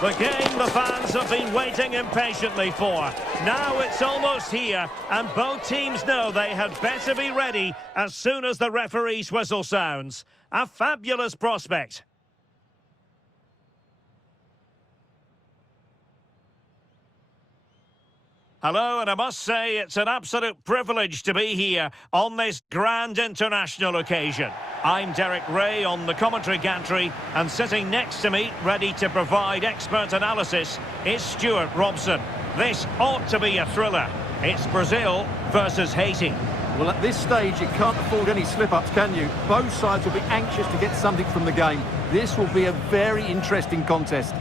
The game the fans have been waiting impatiently for. Now it's almost here, and both teams know they had better be ready as soon as the referee's whistle sounds. A fabulous prospect. Hello, and I must say it's an absolute privilege to be here on this grand international occasion. I'm Derek Ray on the commentary gantry, and sitting next to me, ready to provide expert analysis, is Stuart Robson. This ought to be a thriller. It's Brazil versus Haiti. Well, at this stage, you can't afford any slip-ups, can you? Both sides will be anxious to get something from the game. This will be a very interesting contest.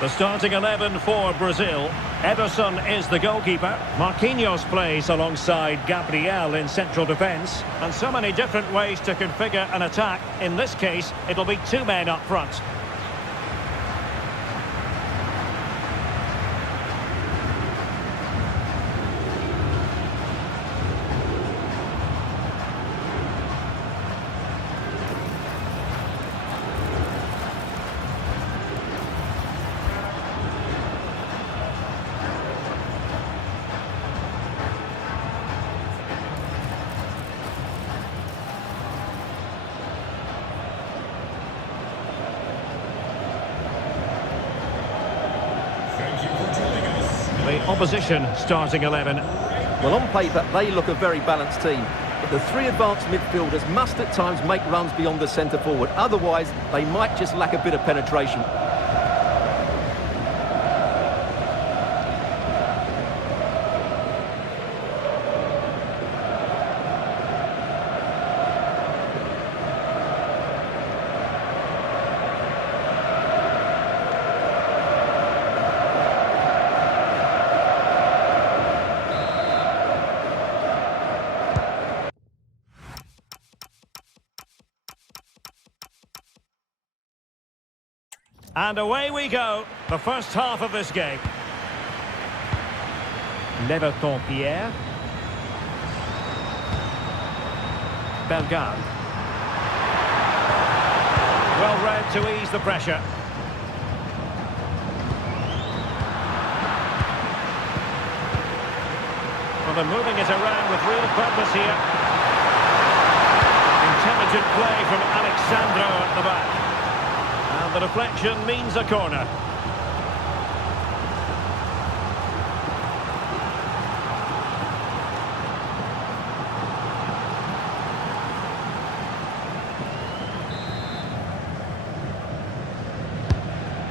The starting 11 for Brazil. Ederson is the goalkeeper. Marquinhos plays alongside Gabriel in central defence. And so many different ways to configure an attack. In this case, it'll be two men up front. The opposition starting 11. Well, on paper, they look a very balanced team. But the three advanced midfielders must at times make runs beyond the centre forward. Otherwise, they might just lack a bit of penetration. And away we go, the first half of this game. Leverton Pierre. Bellegarde. Well read to ease the pressure. Well, they're moving it around with real purpose here. Intelligent play from Alexandro at the back. And the deflection means a corner.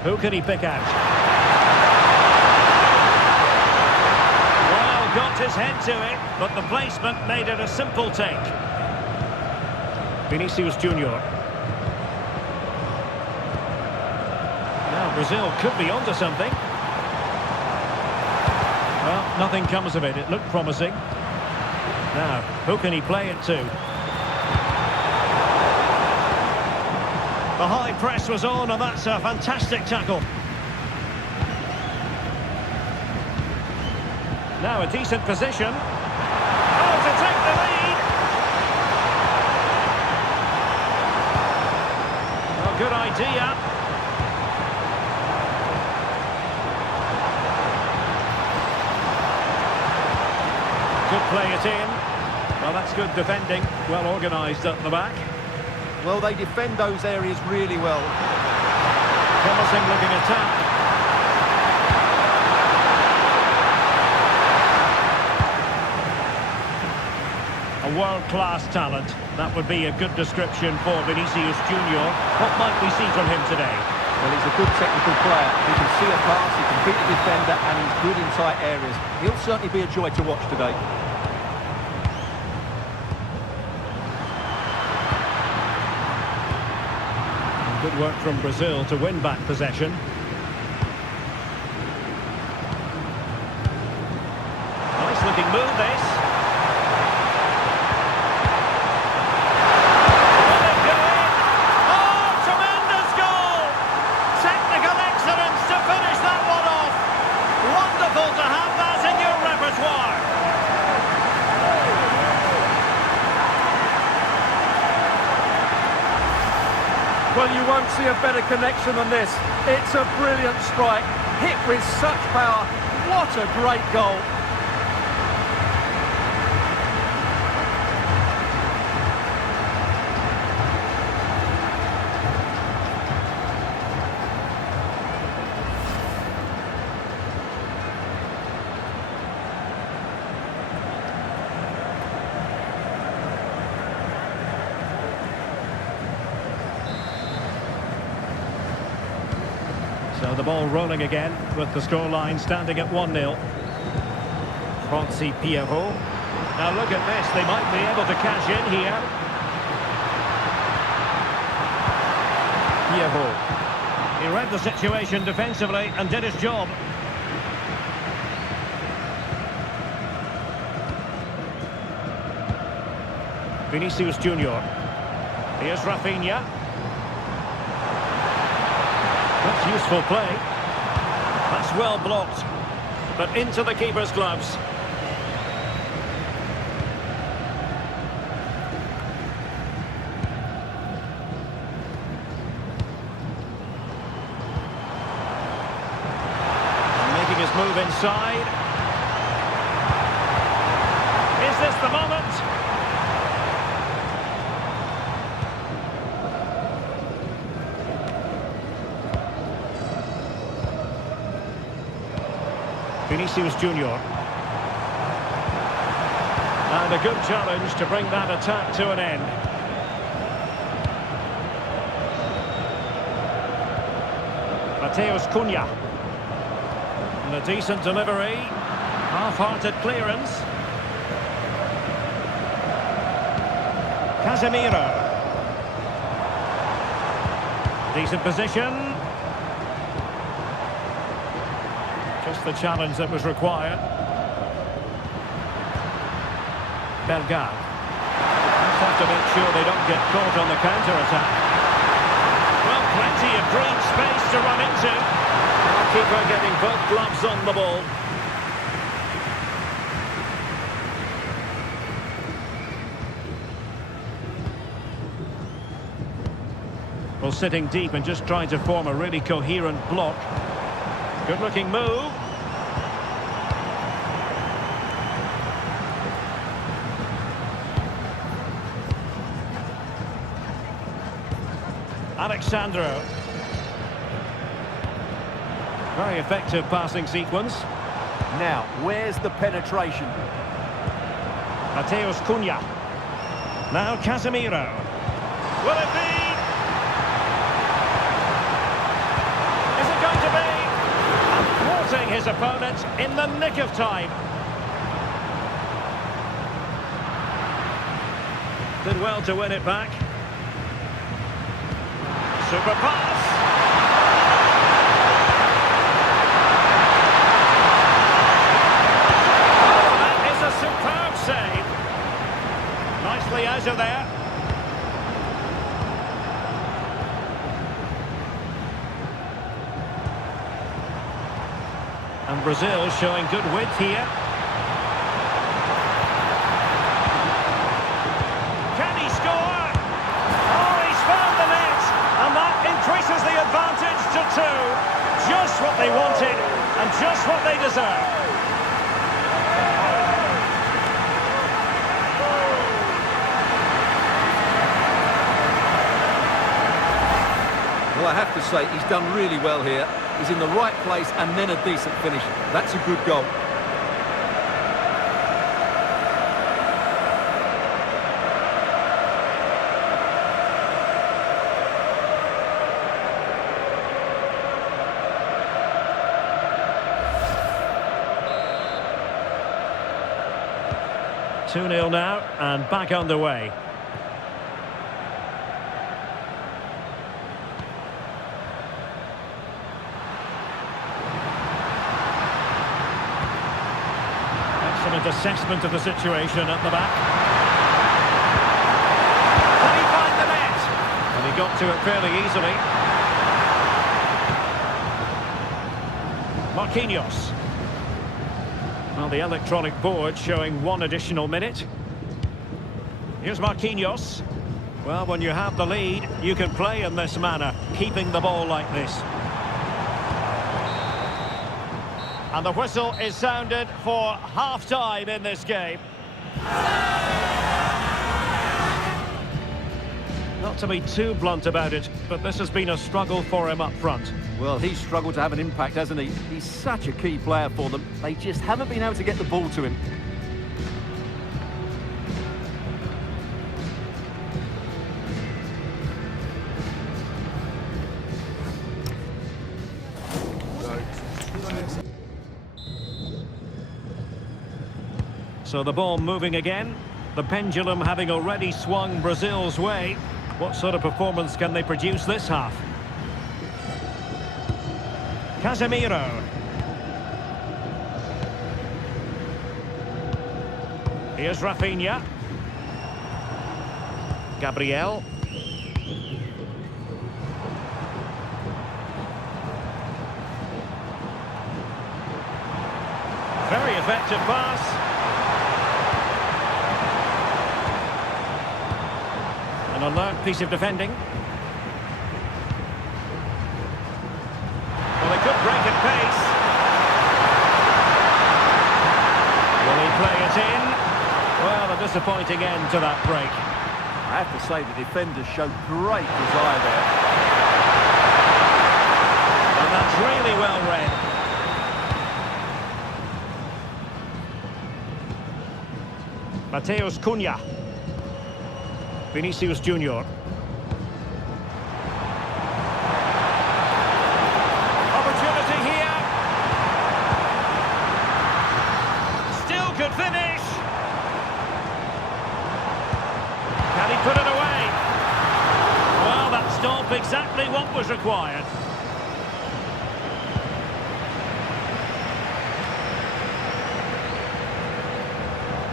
Who can he pick out? Well, got his head to it, but the placement made it a simple take. Vinicius Junior. Brazil could be onto something. Well, nothing comes of it. It looked promising. Now, who can he play it to? The high press was on, and that's a fantastic tackle. Now a decent position. Oh, to take the lead! Well, good idea. Could play it in. Well, that's good defending. Well organised at the back. Well, they defend those areas really well. Promising looking attack. A world-class talent. That would be a good description for Vinicius Junior. What might we see from him today? Well, he's a good technical player. He can see a pass, he can beat a defender, and he's good in tight areas. He'll certainly be a joy to watch today. Good work from Brazil to win back possession. Nice looking move, this. Will it go in? Oh, tremendous goal! Technical excellence to finish that one off. Wonderful to have that in your repertoire. Well, you won't see a better connection than this. It's a brilliant strike, hit with such power. What a great goal. So the ball rolling again with the scoreline standing at 1-0. Francis Pierrot. Now look at this, they might be able to cash in here. Pierrot. He read the situation defensively and did his job. Vinicius Junior. Here's Rafinha. That's useful play. That's well blocked. But into the keeper's gloves. Making his move inside. Is this the moment? Vinicius Junior. And a good challenge to bring that attack to an end. Mateus Cunha. And a decent delivery. Half-hearted clearance. Casemiro. Decent position. Just the challenge that was required. Bellegarde. Just have to make sure they don't get caught on the counter-attack. Well, plenty of green space to run into. Our keeper getting both gloves on the ball. Well, sitting deep and just trying to form a really coherent block. Good-looking move. Alexandro. Very effective passing sequence. Now, where's the penetration? Mateus Cunha. Now Casemiro. Will it be? Is it going to be? And thwarting his opponent in the nick of time. Did well to win it back. Super pass. Oh, that is a superb save. Nicely out of there. And Brazil showing good width here. Can he score? Oh, he's found the net. And that increases the advantage to 2. Just what they wanted and just what they deserve. Well, I have to say, he's done really well here. He's in the right place and then a decent finish. That's a good goal. 2-0 now, and back underway. Excellent assessment of the situation at the back. Can he find the net? And he got to it fairly easily. Marquinhos. Well, the electronic board showing 1 additional minute. Here's Marquinhos. Well, when you have the lead, you can play in this manner, keeping the ball like this. And the whistle is sounded for half-time in this game. Not to be too blunt about it, but this has been a struggle for him up front. Well, he's struggled to have an impact, hasn't he? He's such a key player for them. They just haven't been able to get the ball to him. So the ball moving again. The pendulum having already swung Brazil's way. What sort of performance can they produce this half? Casemiro. Here's Rafinha. Gabriel. Very effective pass. An alert piece of defending. Well, they could break at pace. Will he play it in? Well, a disappointing end to that break. I have to say the defenders showed great desire there. And that's really well read. Mateus Cunha. Vinicius Junior. Opportunity here. Still could finish. Can he put it away? Well, that stopped exactly what was required.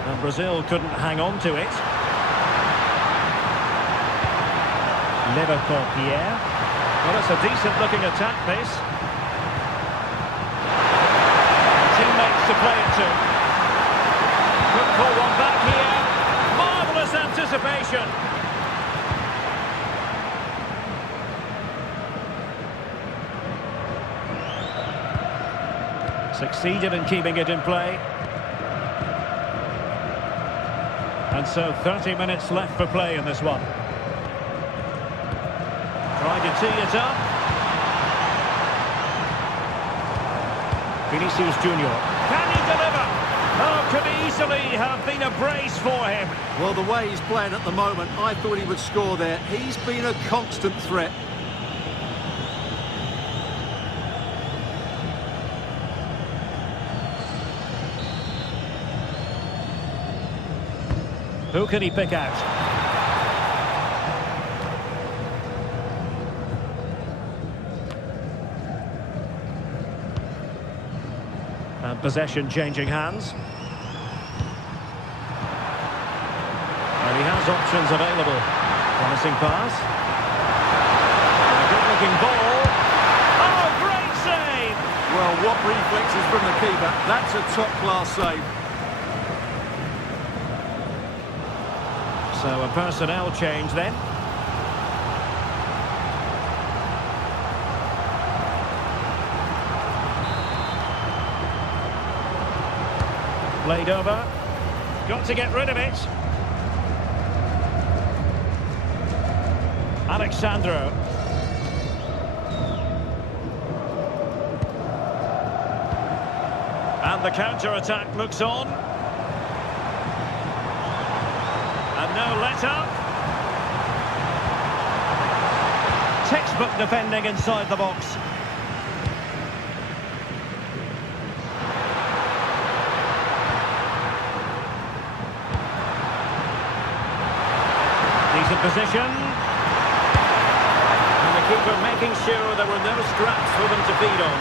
And Brazil couldn't hang on to it. Never caught Pierre. Well, it's a decent-looking attack, this. Teammates to play it to. Could pull one back here. Marvellous anticipation. Succeeded in keeping it in play. And so 30 minutes left for play in this one. Trying to tee it up. Vinicius Junior. Can he deliver? Oh, could easily have been a brace for him. Well, the way he's playing at the moment, I thought he would score there. He's been a constant threat. Who can he pick out? And possession changing hands. And he has options available. Promising pass. And a good-looking ball. Oh, great save! Well, what reflexes from the keeper. That's a top-class save. So a personnel change then. Played over. Got to get rid of it. Alexandro. And the counter-attack looks on. And no let-up. Textbook defending inside the box. Decent position. And the keeper making sure there were no scraps for them to feed on.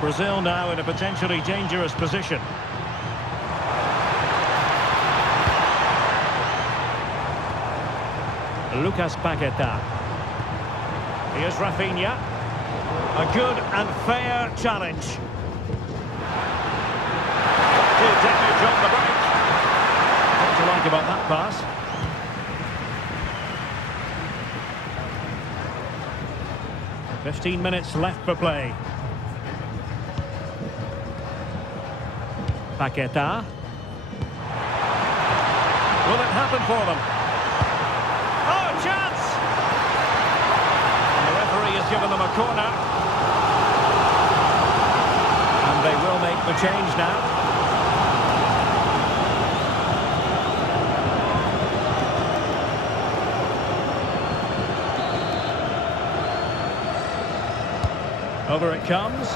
Brazil now in a potentially dangerous position. Lucas Paquetá. Here's Rafinha. A good and fair challenge. To damage on the break. What do you like about that pass? .15 left for play. Paquetá. Will it happen for them? Oh, chance! And the referee has given them a corner. And they will make the change now. Over it comes.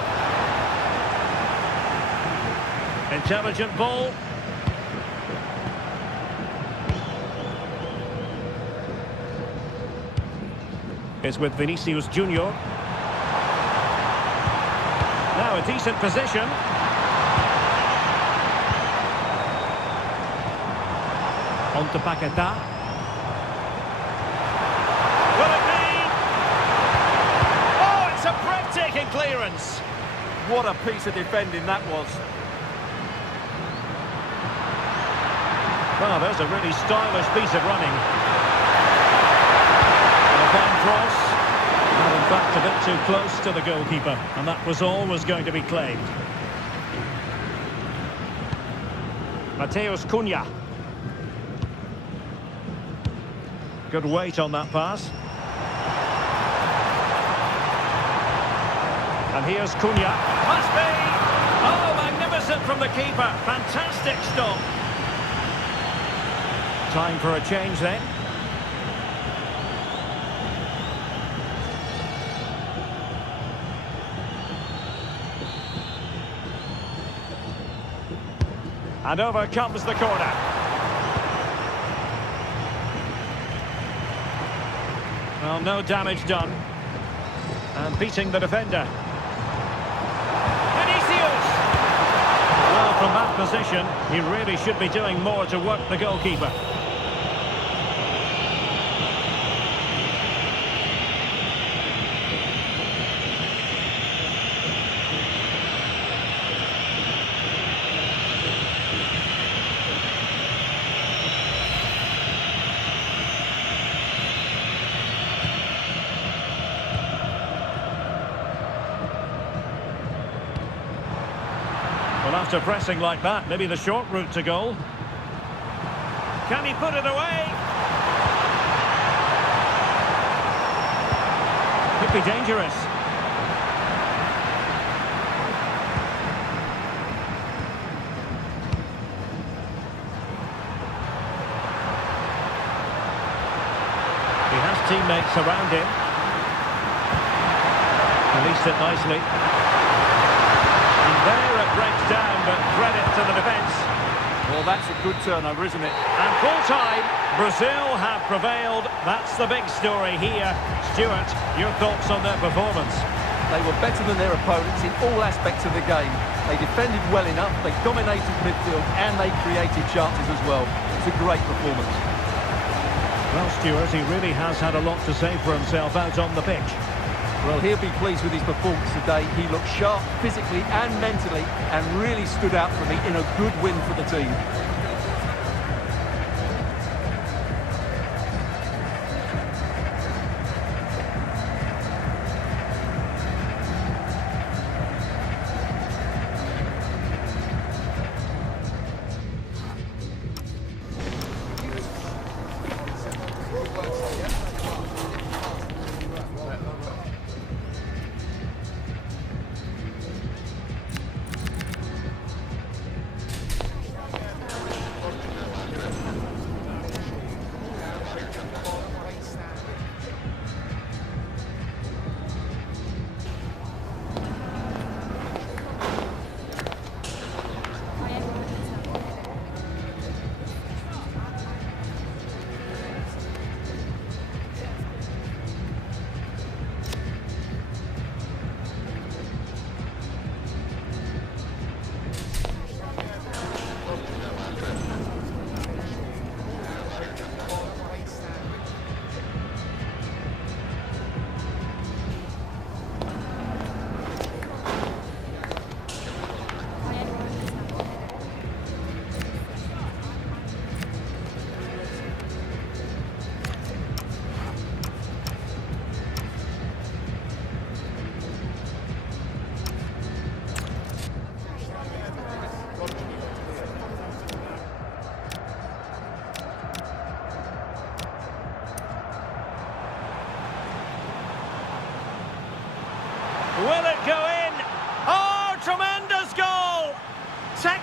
Intelligent ball. Is with Vinicius Junior. Now a decent position. On to Paquetá. Will it be? Oh, it's a breathtaking clearance. What a piece of defending that was. Well, there's a really stylish piece of running. And a fine cross. Well, in fact, a bit too close to the goalkeeper. And that was always going to be claimed. Mateus Cunha. Good weight on that pass. And here's Cunha. Must be! Oh, magnificent from the keeper. Fantastic stop. Time for a change then. And over comes the corner. Well, no damage done. And beating the defender. Vinicius! Well, from that position, he really should be doing more to work the goalkeeper. Well, after pressing like that, maybe the short route to goal. Can he put it away? Could be dangerous. He has teammates around him. Released it nicely. There it breaks down, but credit to the defence. Well, that's a good turnover, isn't it? And full time, Brazil have prevailed. That's the big story here. Stuart, your thoughts on their performance? They were better than their opponents in all aspects of the game. They defended well enough, they dominated midfield, and they created chances as well. It's a great performance. Well, Stuart, he really has had a lot to say for himself out on the pitch. Well, he'll be pleased with his performance today. He looked sharp physically and mentally and really stood out for me in a good win for the team.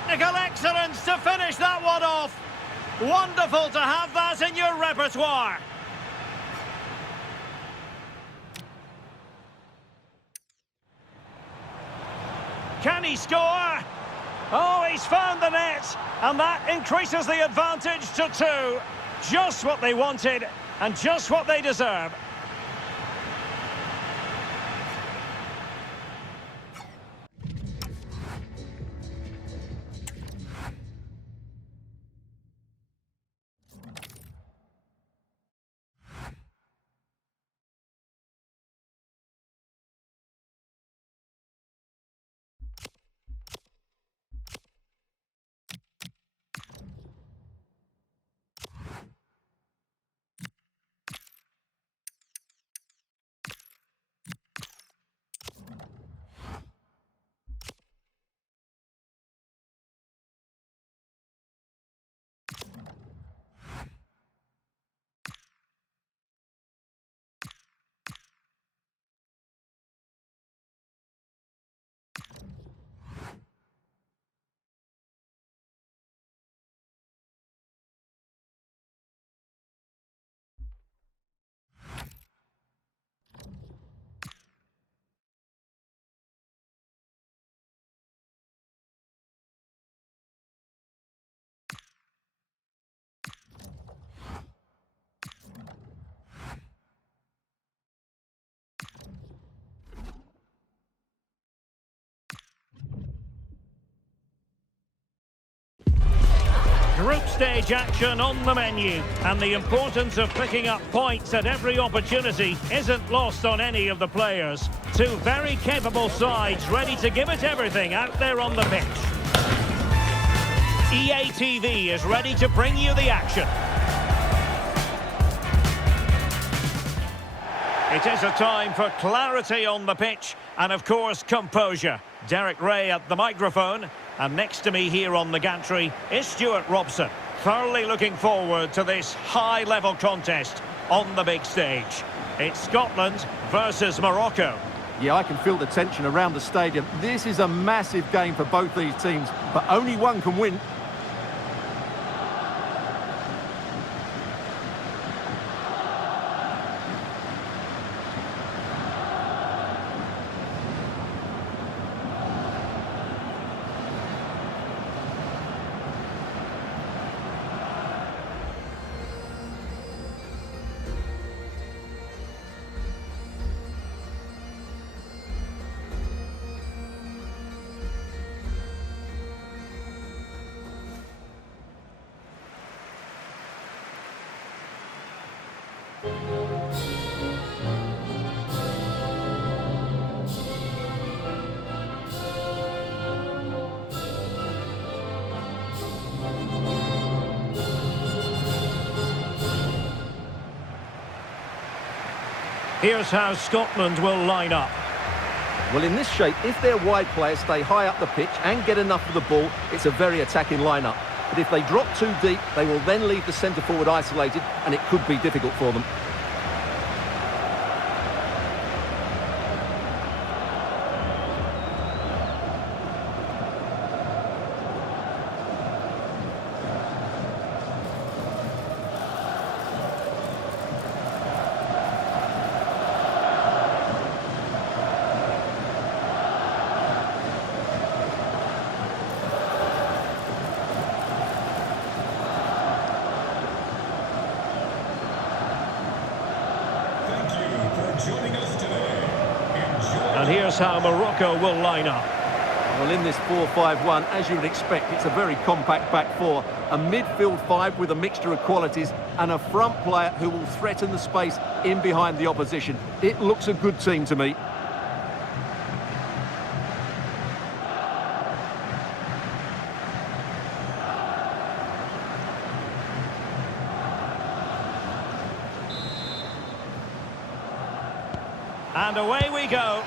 technical excellence to finish that one off. Wonderful to have that in your repertoire. Can he score? Oh, he's found the net, and that increases the advantage to 2. Just what they wanted, and just what they deserve. Group stage action on the menu, and the importance of picking up points at every opportunity isn't lost on any of the players. 2 very capable sides ready to give it everything out there on the pitch. EA TV is ready to bring you the action. It is a time for clarity on the pitch and, of course, composure. Derek Ray at the microphone, and next to me here on the gantry is Stuart Robson. Thoroughly looking forward to this high-level contest on the big stage. It's Scotland versus Morocco. Yeah, I can feel the tension around the stadium. This is a massive game for both these teams, but only one can win. Here's how Scotland will line up. Well, in this shape, if their wide players stay high up the pitch and get enough of the ball, it's a very attacking lineup. But if they drop too deep, they will then leave the centre-forward isolated, and it could be difficult for them. And here's how Morocco will line up. Well, in this 4-5-1, as you would expect, it's a very compact back four. A midfield 5 with a mixture of qualities and a front player who will threaten the space in behind the opposition. It looks a good team to me. And away we go.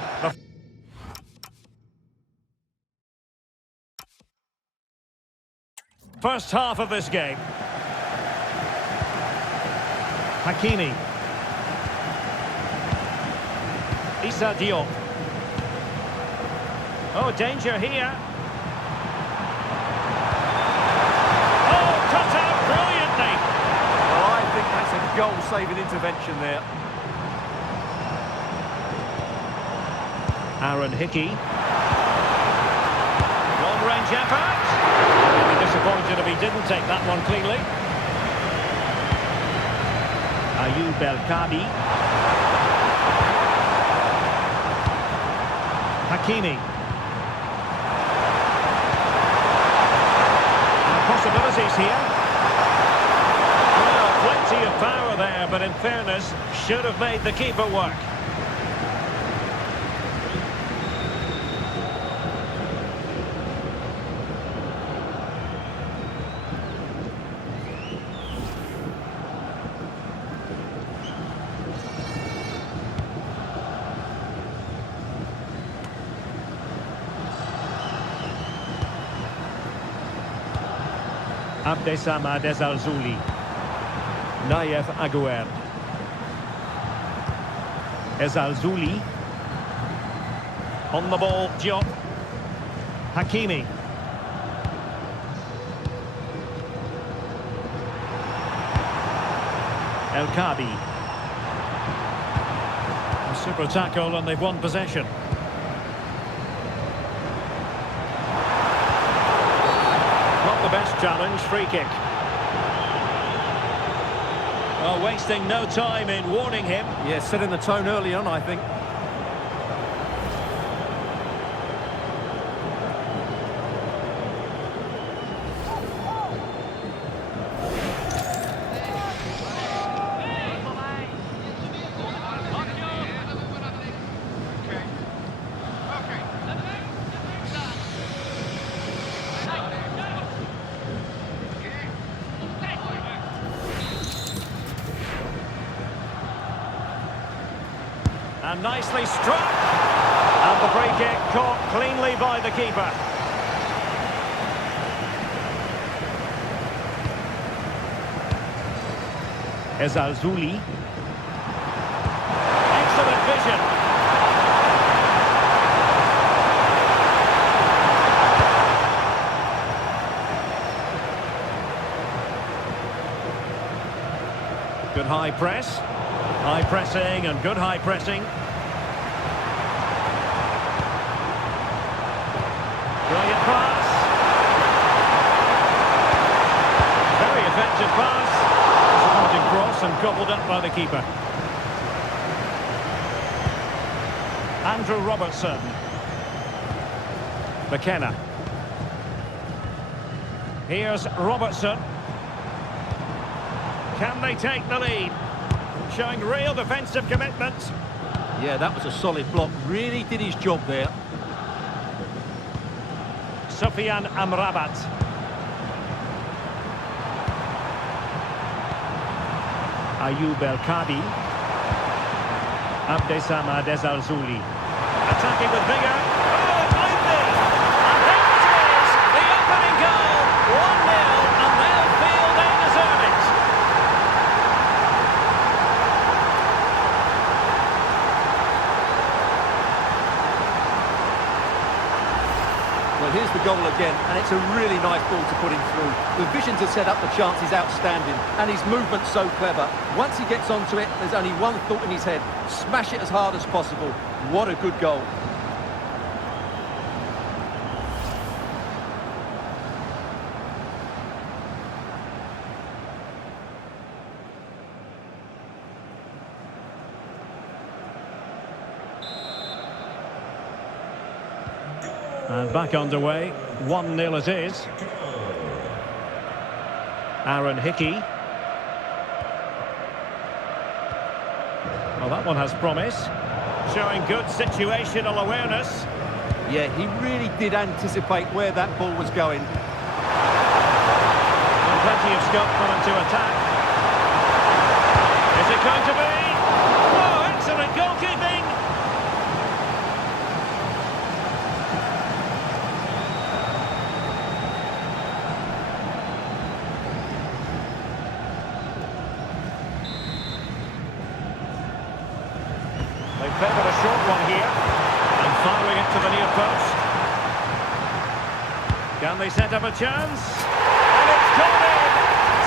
First half of this game. Hakimi. Issa Diop. Oh, danger here. life-saving intervention there. Aaron Hickey. Long-range effort. I'd be disappointed if he didn't take that one cleanly. Ayoub El-Kabi. Hakimi. Possibilities here. Well, plenty of power there, but in fairness, should have made the keeper work. Abdessamad Ezalzouli. Nayef Aguerd. Ezalzouli. On the ball, Diop. Hakimi. El-Kabi. A super tackle and they've won possession. Not the best challenge, free kick. Well, wasting no time in warning him. Yeah, setting the tone early on, I think. And nicely struck. And the free kick caught cleanly by the keeper. Ezalzouli. Excellent vision. Good high press. High pressing and good high pressing. Brilliant pass. Very effective pass. Disappointing cross and gobbled up by the keeper. Andrew Robertson. McKenna. Here's Robertson. Can they take the lead? Showing real defensive commitment. Yeah, that was a solid block. Really did his job there. Sofiane Amrabat. Ayoub El-Kabi. Abdessamad Ezalzouli. Attacking with vigour. Oh, it might be! And there it is! The opening goal! 1-0, and they'll feel they deserve it. Well, here's the goal again, and it's a really nice ball to put him through. The vision to set up the chance is outstanding, and his movement's so clever. Once he gets onto it, there's only one thought in his head: smash it as hard as possible. What a good goal. And back underway, 1-0 it is. Aaron Hickey. Well, that one has promise. Showing good situational awareness. Yeah, he really did anticipate where that ball was going. And plenty of scope for them to attack. Is it going to be? Oh, excellent goalkeeping! They've favoured a short one here, and firing it to the near post. Can they set up a chance? And it's gone in!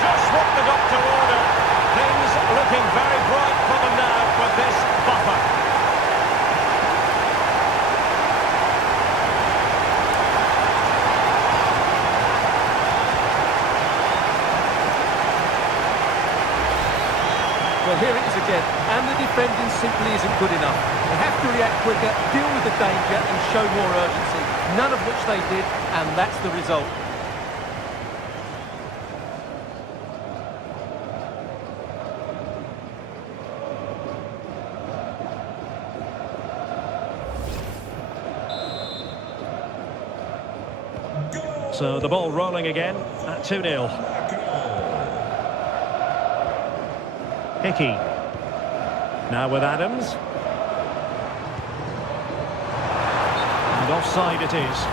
Just what the doctor ordered. Things looking very bright for them now with this buffer. Well, here it is again, and the defending simply isn't good enough. They have to react quicker, deal with the danger and show more urgency, none of which they did, and that's the result. So the ball rolling again at 2-0. Hickey. Now with Adams. And offside it is.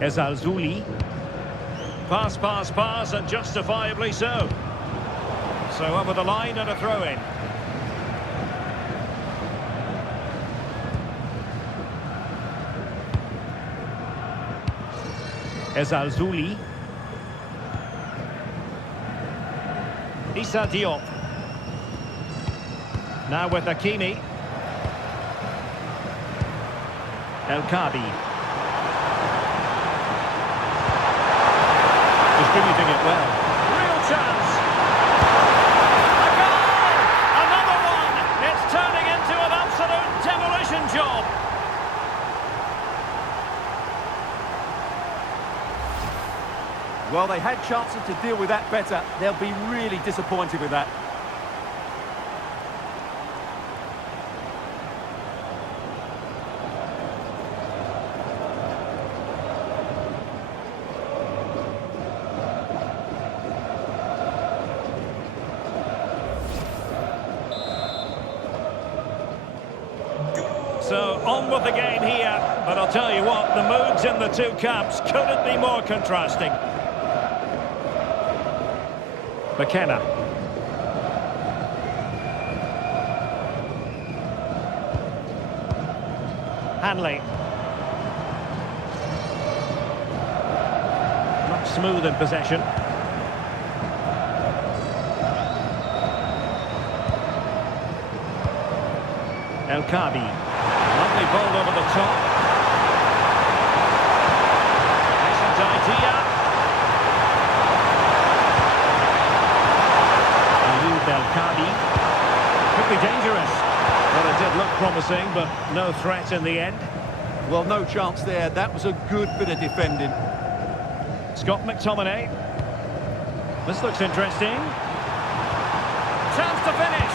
Ezalzouli. Pass, pass, pass, and justifiably so. So over the line and a throw-in. Ezalzouli. Issa Diop. Now with Hakimi. El Kabi. Distributing it well. Real chance. A goal! Another one! It's turning into an absolute demolition job. Well, they had chances to deal with that better. They'll be really disappointed with that. So, on with the game here, but I'll tell you what, the moods in the two camps couldn't be more contrasting. McKenna. Hanley. Not smooth in possession. El Kabi. Lovely ball over the top. Decent idea. El Kabi. Could be dangerous. Well, it did look promising, but no threat in the end. Well, no chance there. That was a good bit of defending. Scott McTominay. This looks interesting. Chance to finish.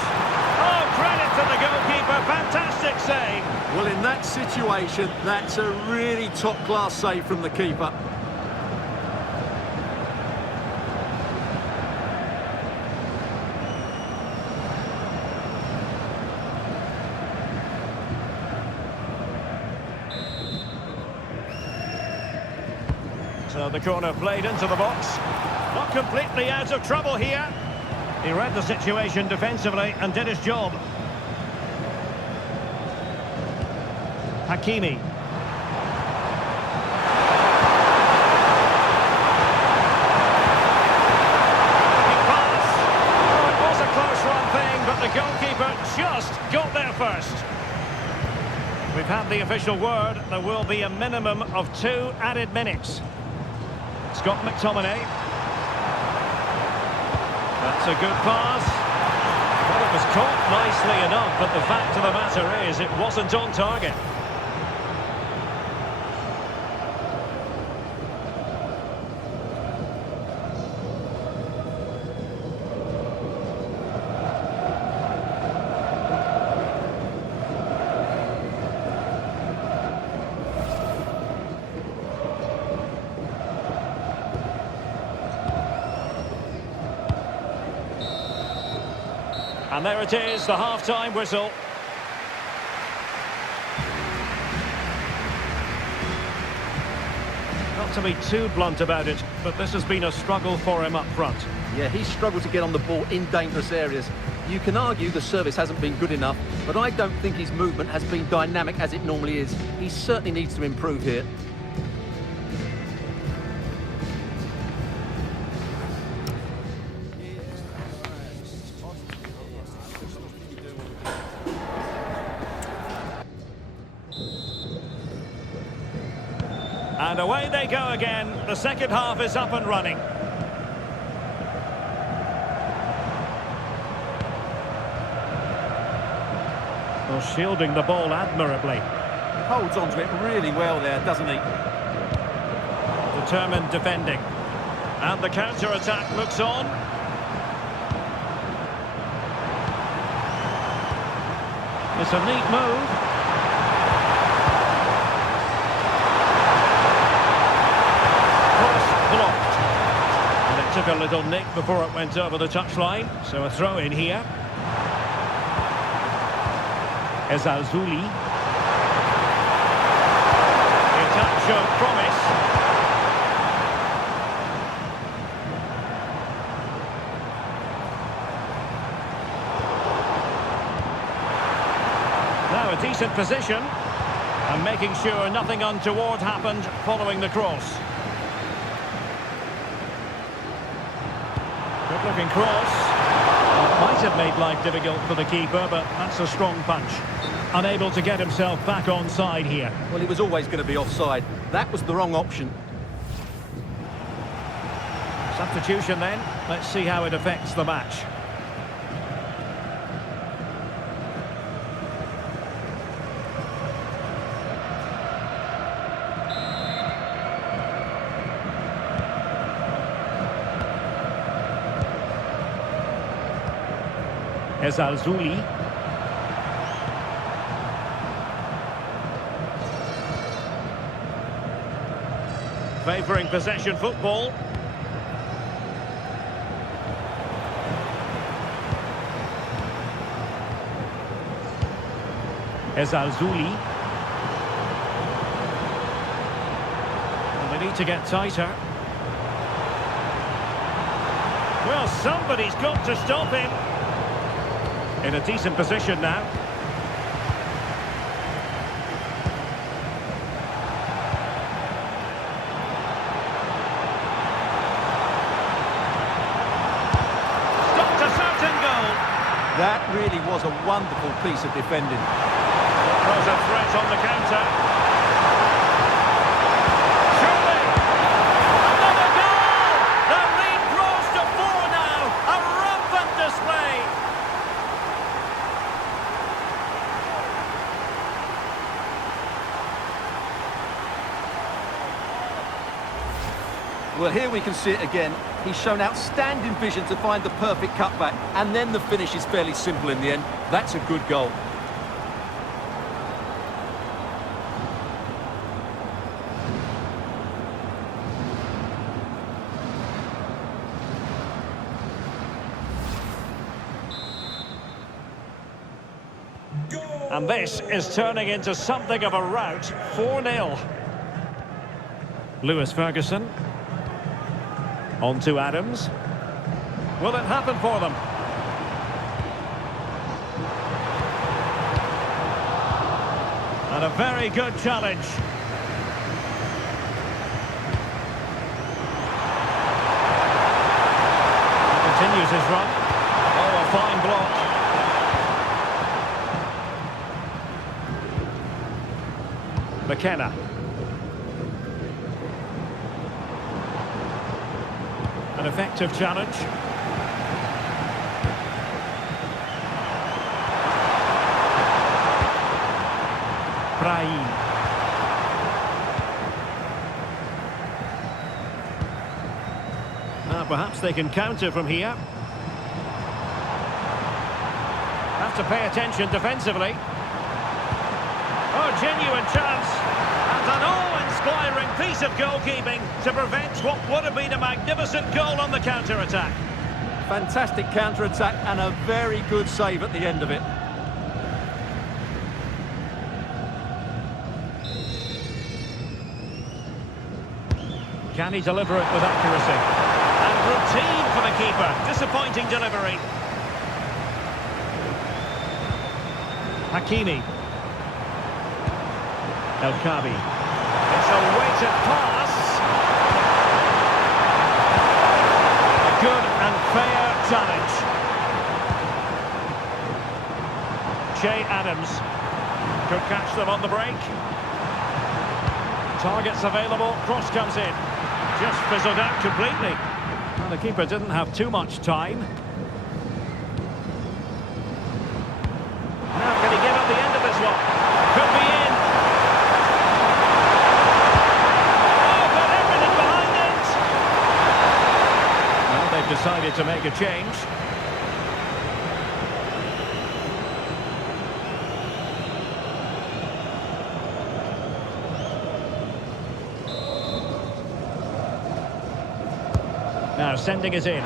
Oh, credit to the goalkeeper. Fantastic save. Well, in that situation, that's a really top-class save from the keeper. So the corner played into the box. Not completely out of trouble here. He read the situation defensively and did his job. Hakimi. Pass. Oh, it was a close run thing, but the goalkeeper just got there first. We've had the official word. There will be a minimum of 2 added minutes. Scott McTominay. That's a good pass. Well, it was caught nicely enough, but the fact of the matter is it wasn't on target. And there it is, the half-time whistle. Not to be too blunt about it, but this has been a struggle for him up front. Yeah, he's struggled to get on the ball in dangerous areas. You can argue the service hasn't been good enough, but I don't think his movement has been dynamic as it normally is. He certainly needs to improve here. And away they go again. The second half is up and running. Well, shielding the ball admirably. Holds on to it really well there, doesn't he? Determined defending. And the counter-attack looks on. It's a neat move. Took a little nick before it went over the touchline, so a throw in here. Ezalzouli. The attack showed promise. Now a decent position, and making sure nothing untoward happened following the cross. Good-looking cross. Might have made life difficult for the keeper, but that's a strong punch. Unable to get himself back onside here. Well, he was always going to be offside. That was the wrong option. Substitution then. Let's see how it affects the match. Ezalzouli. Favouring possession football. Ezalzouli. Well, they need to get tighter. Well, somebody's got to stop him. In a decent position now. Stopped a certain goal. That really was a wonderful piece of defending. Throws a threat on the counter. Surely! Another goal! The lead grows to 4 now. A rampant display. Well, here we can see it again. He's shown outstanding vision to find the perfect cutback, and then the finish is fairly simple in the end. That's a good goal. And this is turning into something of a rout. 4-0. Lewis Ferguson. On to Adams. Will it happen for them? And a very good challenge. He continues his run. Oh, a fine block. McKenna. An effective challenge. Brahim. Now perhaps they can counter from here. Have to pay attention defensively. Oh, genuine chance. And an awe-inspiring piece of goalkeeping to prevent what would have been a magnificent goal on the counter-attack. Fantastic counter-attack and a very good save at the end of it. Can he deliver it with accuracy? And routine for the keeper. Disappointing delivery. Hakimi. El Kabi. It's a weighted pass. A good and fair challenge. Che Adams could catch them on the break. Targets available, cross comes in. Just fizzled out completely. Well, the keeper didn't have too much time. Now can he get up the end of this one? Could be in. Oh, got everything behind it. Well, they've decided to make a change. Now sending it in.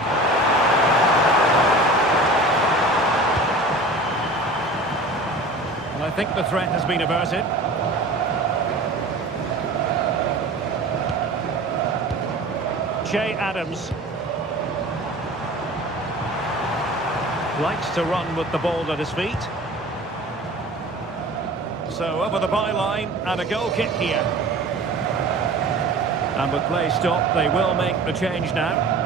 Well, I think the threat has been averted. Che Adams likes to run with the ball at his feet. So over the byline and a goal kick here. And with play stopped, they will make the change now.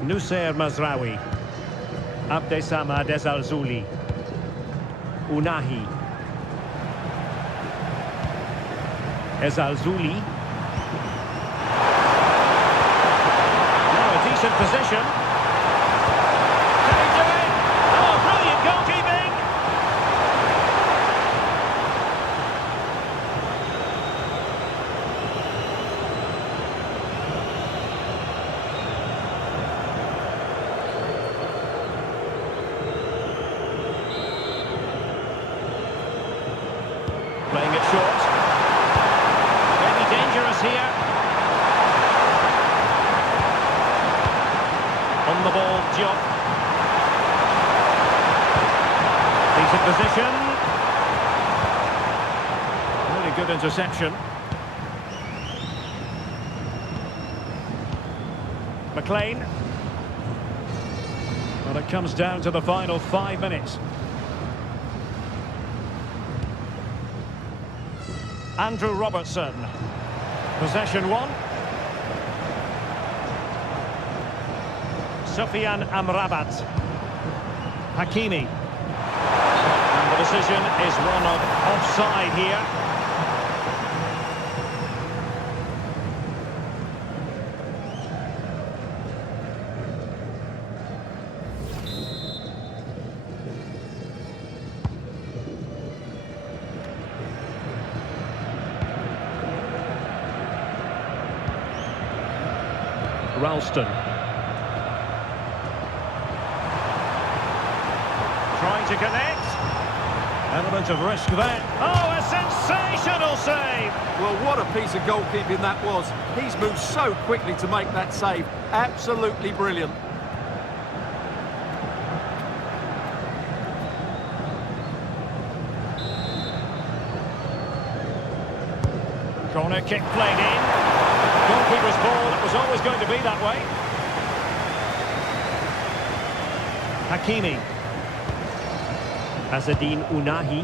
Nusayr Mazraoui, Abdessamad Ezalzouli, Unahi, Ezalzouli. Now a decent position. Can he do it? Oh, brilliant goalkeeping! Playing it short. Maybe dangerous here. On the ball, Diop. Decent position. Really good interception. McLean. Well, it comes down to the final 5 minutes. Andrew Robertson. Possession 1. Sofiane Amrabat. Hakimi. And the decision is one of offside here. Ralston. Trying to connect. Element of risk there. Oh, a sensational save! Well, what a piece of goalkeeping that was. He's moved so quickly to make that save. Absolutely brilliant. Corner kick played in. Goalkeeper's ball, it was always going to be that way. Hakimi. Azzedine Unahi.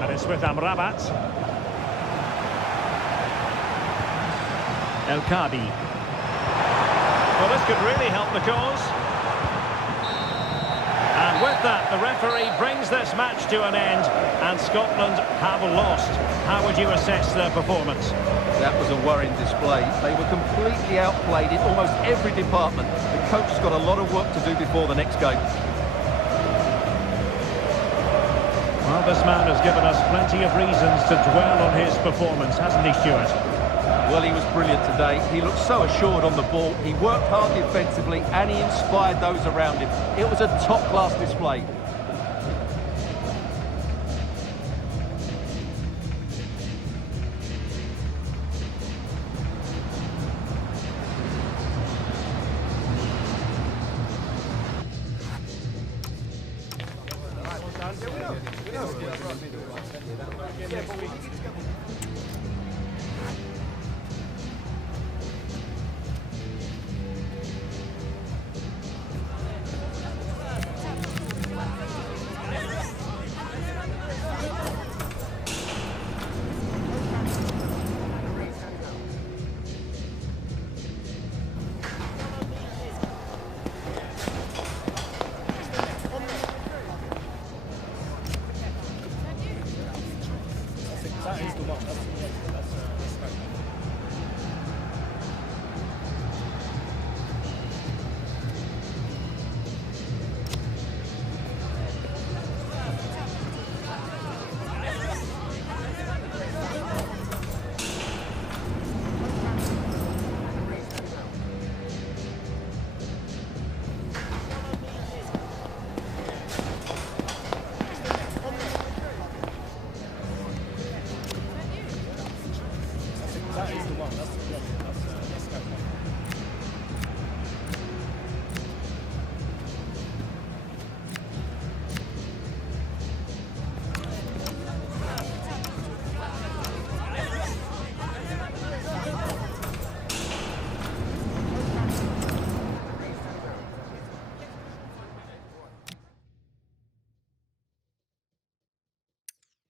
And it's with Amrabat. El Kabi. Well, this could really help the cause. And with that, the referee brings this match to an end, and Scotland have lost. How would you assess their performance? That was a worrying display. They were completely outplayed in almost every department. The coach's got a lot of work to do before the next game. Well, this man has given us plenty of reasons to dwell on his performance, hasn't he, Stuart? Well, he was brilliant today. He looked so assured on the ball. He worked hard defensively and he inspired those around him. It was a top-class display.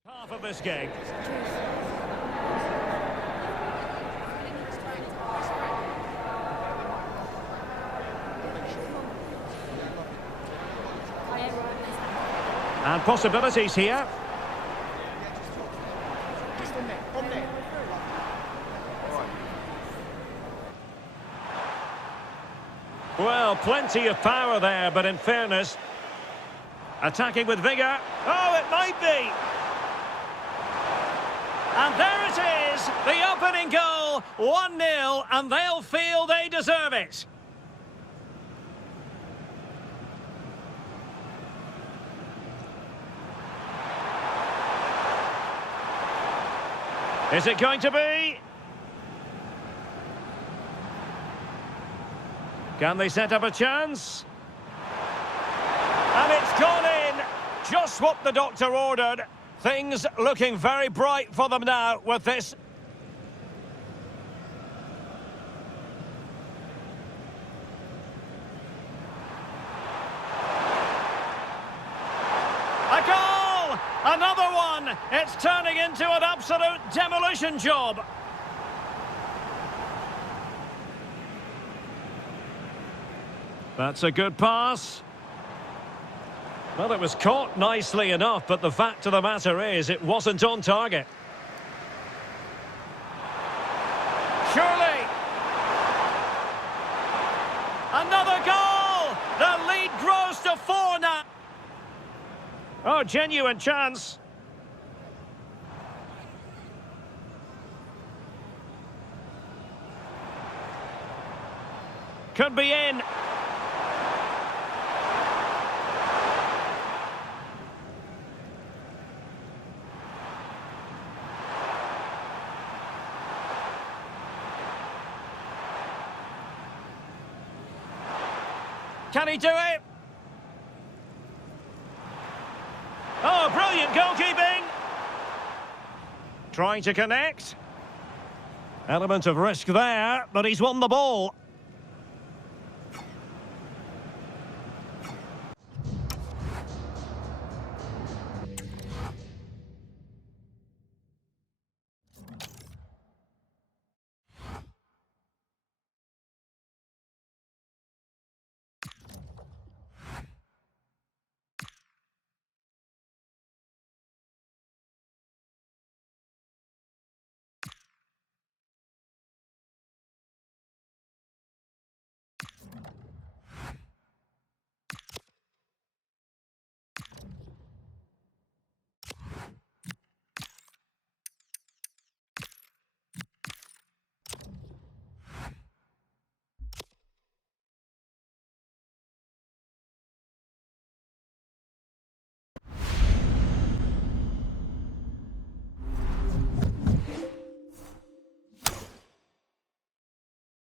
Half of this game. And possibilities here. Well, plenty of power there, but in fairness, attacking with vigour. Oh, it might be. And there it is, the opening goal, 1-0, and they'll feel they deserve it. Is it going to be? Can they set up a chance? And it's gone in, just what the doctor ordered. Things looking very bright for them now with this. A goal! Another one! It's turning into an absolute demolition job. That's a good pass. Well, it was caught nicely enough, but the fact of the matter is it wasn't on target. Surely! Another goal! The lead grows to 4 now. Oh, genuine chance. Could be in. Can he do it? Oh, brilliant goalkeeping! Trying to connect. Element of risk there, but he's won the ball.